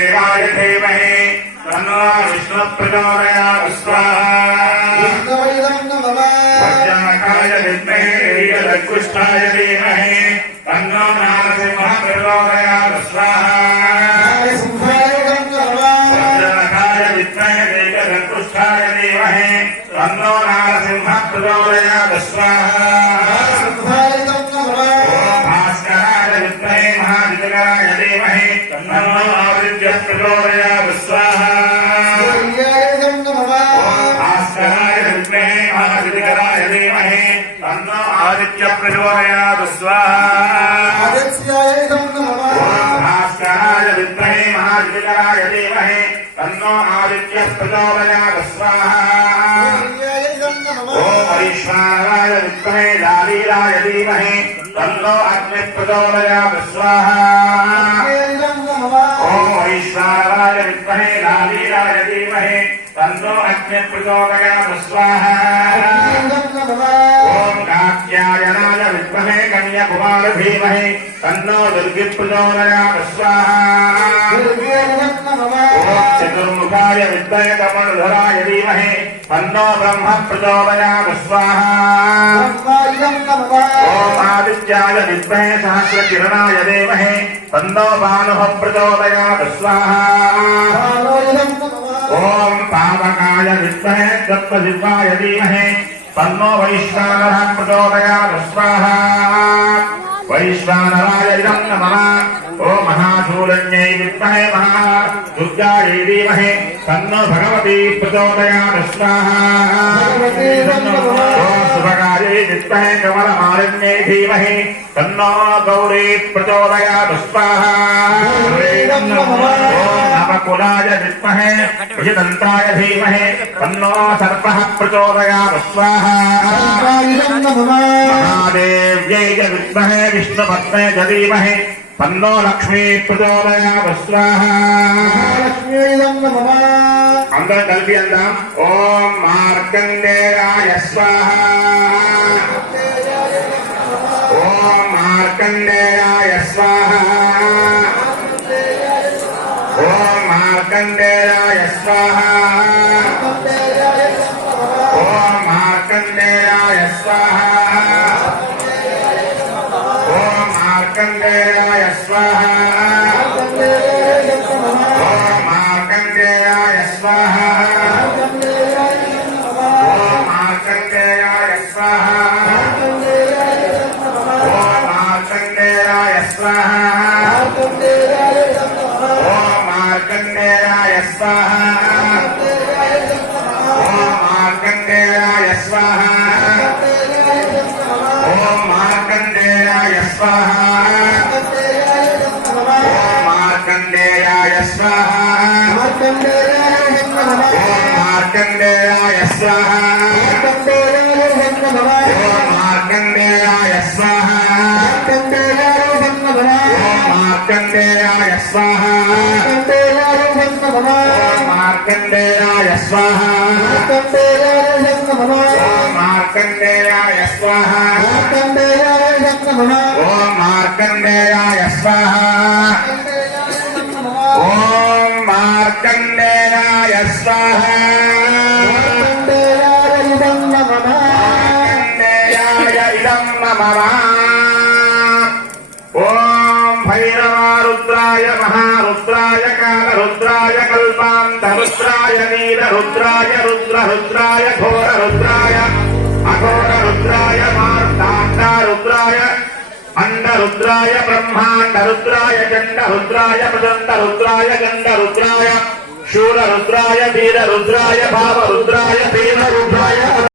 महादेवाय धीमहि तन्नो विष्णुः प्रचोदयात् स्वाहा वज्राकाय विद्महे वीरकुष्ठाय धीमहि तन्नो नारसिंहः प्रचोदयात् स्वाहा वज्राकाय विद्महे वीरकुष्ठाय धीमहि तन्नो नारसिंहः प्रचोदयात् स्वाहा भास्कराय विद्महे महाविद्याय धीमहि तन्नो आदित्यः प्रचोदयात् स्वाहा भास्कराय विद्महे महाविद्याय धीमहि तन्नो आदित्यः प्रचोदयात् स्वाहा भास्कराय विद्महे महाविद्याय धीमहि तन्नो आदित्यः प्रचोदयात् स्वाहा वैश्वानराय विद्महे लालीलाय धीमहि तन्नो अग्निः प्रचोदयात् स्वाहा वैश्वानराय विद्महे लालीलाय धीमहि तन्नो अग्निः प्रचोदयात् स्वाहा कात्यायनाय विद्महे कन्याकुमार धीमहि तन्नो दुर्गिः प्रचोदयात् स्वाहा चतुर्मुखाय विद्महे कमलधराय धीमहि तन्नो ब्रह्म प्रचोदयात् स्वाहा आदित्याय विद्महे सहस्रकिरणाय धीमहि तन्नो भानुः प्रचोदयात् स्वाहा पावकाय विद्महे तत्त्वजिह्वाय धीमहि तन्नो वैश्वानरः प्रचोदयात् स्वाहा वैश्वानराय इदं नमः महाशूलन्यै विद्महे महादुर्गायै धीमहि तन्नो भगवती प्रचोदयात् स्वाहा शुभकार्यै विद्महे कमलमालिन्यै धीमहि तन्नो गौरी प्रचोदयात् स्वाहा नवकुलाय विद्महे विजयदन्ताय धीमहि तन्नो सर्पः प्रचोदयात् स्वाहा महादेव्यै च विद्महे विष्णुपत्न्यै च धीमहि तन्नो लक्ष्मी प्रचोदयात् स्वाहा అందరం కలిపి అందాం ఓం మార్కండేయాయ స్వాహ ఓం మార్కండేయాయ స్వాహ ఓం మార్కండేయాయ స్వాహ ఓం మార్కండేయాయ స్వాహ ఓం మార్కండేయాయ స్వాహ ఓం మార్కండేయాయ స్వాహ ఓం మార్కండేయాయ స్వాహ ఓం మార్కండేయాయ స్వాహ ఓం మార్కండేయాయ స్వాహ ఓం మార్కండేయాయ స్వాహ ఓం మార్కండేయాయ స్వాహ ఓం మార్కండేయాయ స్వాహ ఓం మార్కండేయాయ స్వాహ ఓం మార్కండేయాయ స్వాహ ఓం మార్కండేయాయ స్వాహ ఓం మార్కండేయాయ స్వాహ ఓం మార్కండేయాయ స్వాహ ఓం మార్కండేయాయ స్వాహ ఓం మార్కండేయాయ స్వాహ మార్కండేయాయ ఇదం నమః ఓం భైరవారుద్రాయ మహారుద్రాయ కాలరుద్రాయ కల్పాంతరుద్రాయ నీలరుద్రాయ రుద్రరుద్రాయ ఘోరరుద్రాయ అఘోరరుద్రాయ మార్తాండరుద్రాయ అండరుద్రాయ బ్రహ్మాండరుద్రాయ చండరుద్రాయ ప్రచండరుద్రాయ గండరుద్రాయ శూలరుద్రాయ ధీరరుద్రాయ భావరుద్రాయ భీమరుద్రాయ